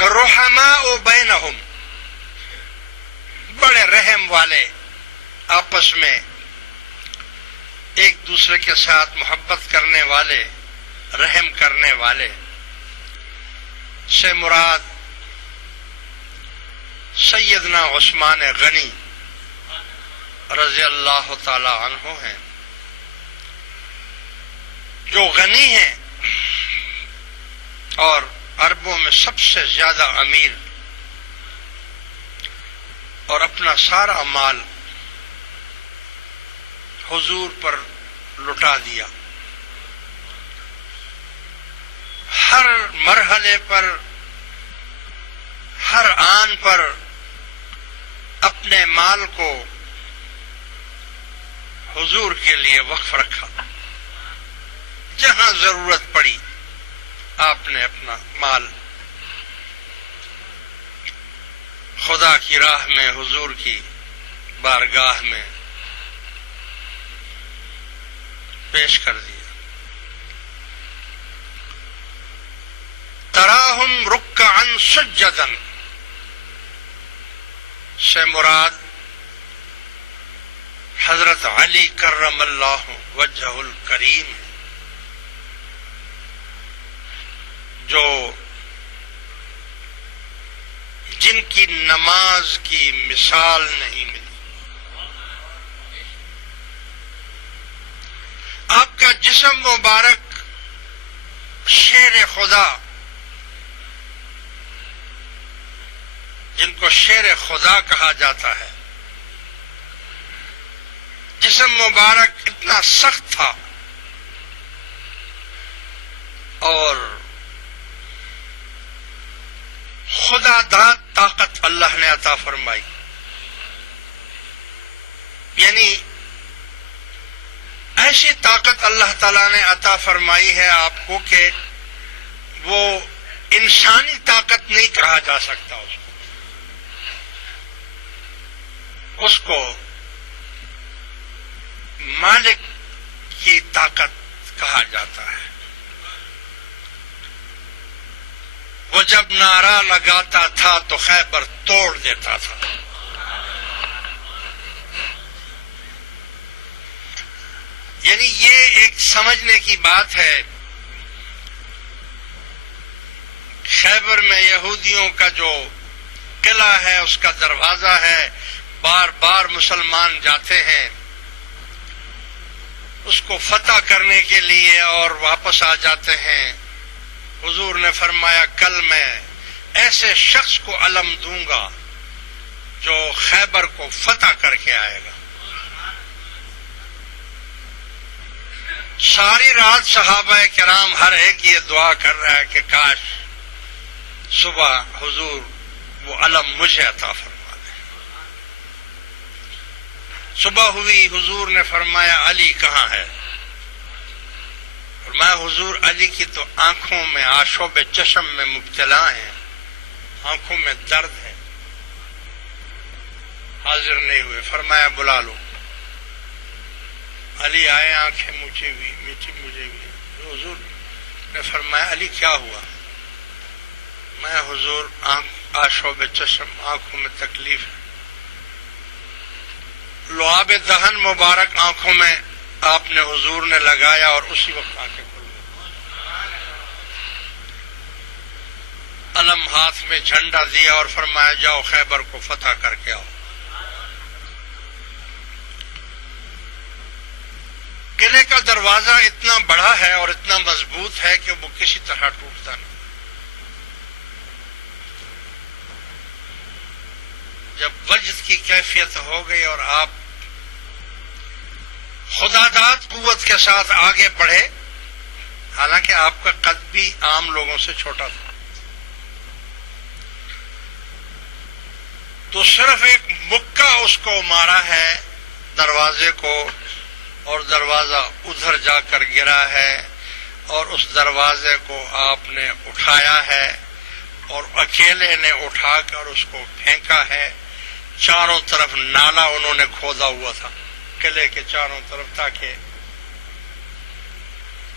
رحماء بینہم، بڑے رحم والے، آپس میں ایک دوسرے کے ساتھ محبت کرنے والے، رحم کرنے والے سے مراد سیدنا عثمان غنی رضی اللہ تعالی عنہ ہیں، جو غنی ہیں اور عربوں میں سب سے زیادہ امیر، اور اپنا سارا مال حضور پر لٹا دیا، ہر مرحلے پر، ہر آن پر اپنے مال کو حضور کے لیے وقف رکھا، جہاں ضرورت پڑی آپ نے اپنا مال خدا کی راہ میں، حضور کی بارگاہ میں پیش کر دیا۔ تراہم رکعا سجدا سے مراد حضرت علی کرم اللہ وجہہ الکریم، جو جن کی نماز کی مثال نہیں ملی۔ آپ کا جسم مبارک شیر خدا، جن کو شیر خدا کہا جاتا ہے، جسم مبارک اتنا سخت تھا اور خدا داد طاقت اللہ نے عطا فرمائی، یعنی ایسی طاقت اللہ تعالیٰ نے عطا فرمائی ہے آپ کو کہ وہ انسانی طاقت نہیں کہا جا سکتا، اس کو مالک کی طاقت کہا جاتا ہے۔ وہ جب نعرہ لگاتا تھا تو خیبر توڑ دیتا تھا۔ یعنی یہ ایک سمجھنے کی بات ہے، خیبر میں یہودیوں کا جو قلعہ ہے، اس کا دروازہ ہے، بار بار مسلمان جاتے ہیں اس کو فتح کرنے کے لیے اور واپس آ جاتے ہیں۔ حضور نے فرمایا کل میں ایسے شخص کو علم دوں گا جو خیبر کو فتح کر کے آئے گا۔ ساری رات صحابہ کرام ہر ایک یہ دعا کر رہا ہے کہ کاش صبح حضور وہ علم مجھے عطا فرما دے۔ صبح ہوئی، حضور نے فرمایا علی کہاں ہے؟ فرمایا حضور علی کی تو آنکھوں میں آشوب چشم میں مبتلا ہیں، آنکھوں میں درد ہے، حاضر نہیں ہوئے۔ فرمایا بلا لو۔ علی آئے، آنکھیں مجھے بھی میٹھی مجھے بھی۔ حضور نے فرمایا علی کیا ہوا؟ میں حضور آشوب چشم، آنکھوں میں تکلیف ہے۔ لعاب دہن مبارک آنکھوں میں آپ نے حضور نے لگایا اور اسی وقت آنکھیں کھل گئی۔ علم ہاتھ میں جھنڈا دیا اور فرمایا جاؤ خیبر کو فتح کر کے آؤ۔ قلعے کا دروازہ اتنا بڑا ہے اور اتنا مضبوط ہے کہ وہ کسی طرح ٹوٹتا نہیں۔ جب وجد کی کیفیت ہو گئی اور آپ خدا داد قوت کے ساتھ آگے بڑھے، حالانکہ آپ کا قد بھی عام لوگوں سے چھوٹا تھا، تو صرف ایک مکہ اس کو مارا ہے دروازے کو، اور دروازہ ادھر جا کر گرا ہے، اور اس دروازے کو آپ نے اٹھایا ہے اور اکیلے نے اٹھا کر اس کو پھینکا ہے۔ چاروں طرف نالا انہوں نے کھودا ہوا تھا قلعے کے چاروں طرف، تاکہ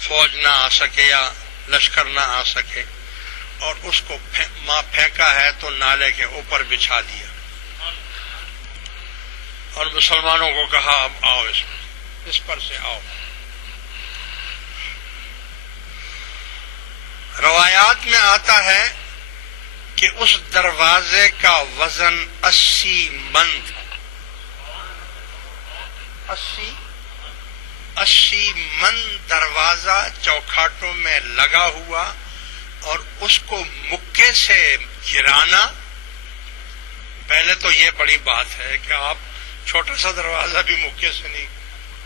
فوج نہ آ سکے یا لشکر نہ آ سکے۔ اور اس کو پھینکا ہے تو نالے کے اوپر بچھا دیا اور مسلمانوں کو کہا اب آؤ اس پر سے آؤ. روایات میں آتا ہے کہ اس دروازے کا وزن 80 من تھا. 80 من دروازہ چوکھاٹوں میں لگا ہوا اور اس کو مکے سے گرانا. پہلے تو یہ بڑی بات ہے کہ آپ چھوٹا سا دروازہ بھی مکے سے نہیں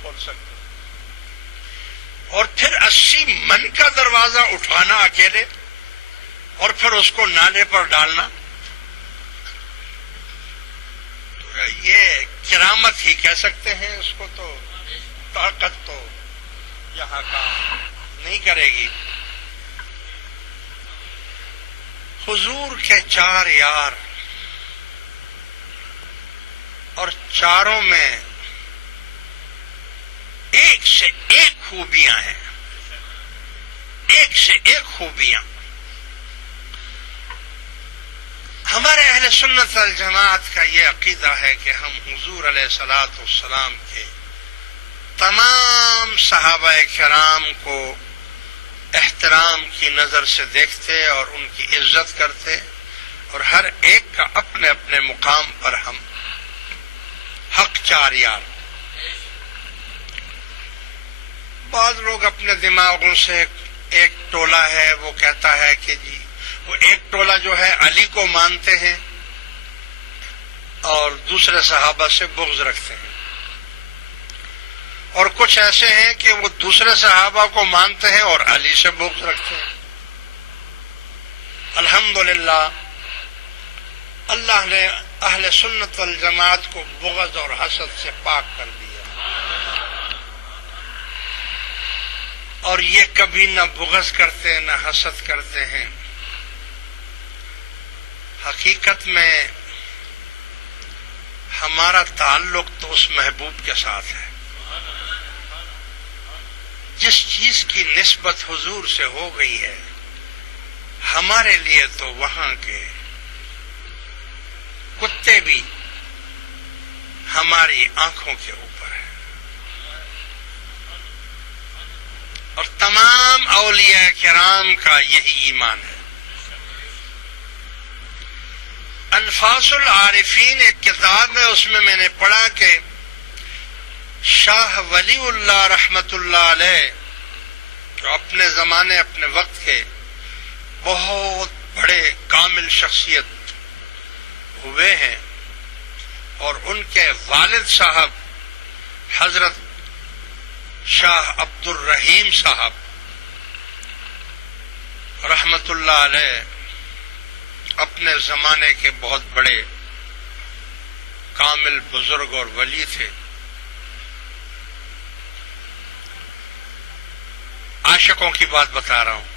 کھول سکتے اور پھر 80 من کا دروازہ اٹھانا اکیلے اور پھر اس کو نالے پر ڈالنا. تو یہ کرامت ہی کہہ سکتے ہیں اس کو. تو طاقت تو یہاں کام نہیں کرے گی. حضور کے 4 یار اور چاروں میں ایک سے ایک خوبیاں ہیں. ایک سے ایک خوبیاں. ہمارے اہل سنت والجماعت کا یہ عقیدہ ہے کہ ہم حضور علیہ الصلوۃ والسلام کے تمام صحابہ کرام کو احترام کی نظر سے دیکھتے اور ان کی عزت کرتے اور ہر ایک کا اپنے اپنے مقام پر ہم حق 4 یار. بعض لوگ اپنے دماغوں سے ایک ٹولہ ہے وہ کہتا ہے کہ جی وہ ایک ٹولہ جو ہے علی کو مانتے ہیں اور دوسرے صحابہ سے بغض رکھتے ہیں اور کچھ ایسے ہیں کہ وہ دوسرے صحابہ کو مانتے ہیں اور علی سے بغض رکھتے ہیں. الحمدللہ اللہ نے اہل سنت والجماعت کو بغض اور حسد سے پاک کر دیا اور یہ کبھی نہ بغض کرتے نہ حسد کرتے ہیں. حقیقت میں ہمارا تعلق تو اس محبوب کے ساتھ ہے. جس چیز کی نسبت حضور سے ہو گئی ہے ہمارے لیے تو وہاں کے کتے بھی ہماری آنکھوں کے اوپر ہیں اور تمام اولیاء کرام کا یہی ایمان ہے. انفاس العارفین ایک کتاب ہے, اس میں نے پڑھا کہ شاہ ولی اللہ رحمت اللہ علیہ جو اپنے زمانے اپنے وقت کے بہت بڑے کامل شخصیت ہوئے ہیں اور ان کے والد صاحب حضرت شاہ عبد الرحیم صاحب رحمت اللہ علیہ اپنے زمانے کے بہت بڑے کامل بزرگ اور ولی تھے. عاشقوں کی بات بتا رہا ہوں.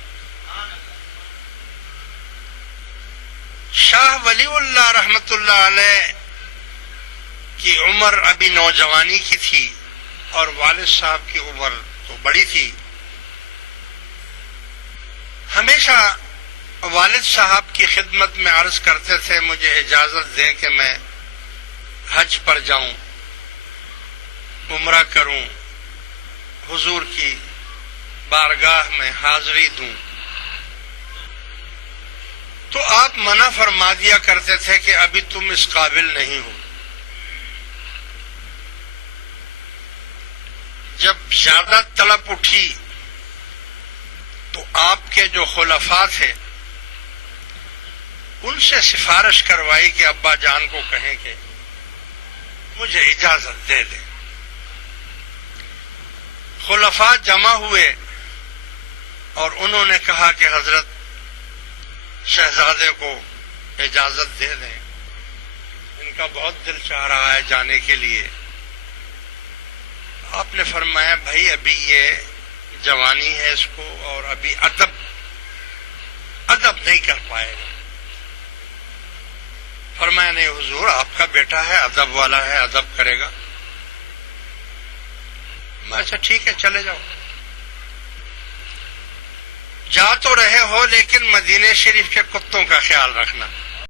شاہ ولی اللہ رحمت اللہ علیہ کی عمر ابھی نوجوانی کی تھی اور والد صاحب کی عمر تو بڑی تھی. ہمیشہ والد صاحب کی خدمت میں عرض کرتے تھے مجھے اجازت دیں کہ میں حج پر جاؤں, عمرہ کروں, حضور کی بارگاہ میں حاضری دوں. تو آپ منع فرما دیا کرتے تھے کہ ابھی تم اس قابل نہیں ہو. جب زیادہ طلب اٹھی تو آپ کے جو خلفاء تھے ان سے سفارش کروائی کہ ابا جان کو کہیں کہ مجھے اجازت دے دیں. خلفاء جمع ہوئے اور انہوں نے کہا کہ حضرت شہزادے کو اجازت دے دیں, ان کا بہت دل چاہ رہا ہے جانے کے لیے. آپ نے فرمایا بھائی ابھی یہ جوانی ہے اس کو اور ابھی ادب نہیں کر پائے گا. فرمایا نہیں حضور آپ کا بیٹا ہے, ادب والا ہے, ادب کرے گا. میں اچھا ٹھیک ہے چلے جاؤ. جا تو رہے ہو لیکن مدینہ شریف کے کتوں کا خیال رکھنا.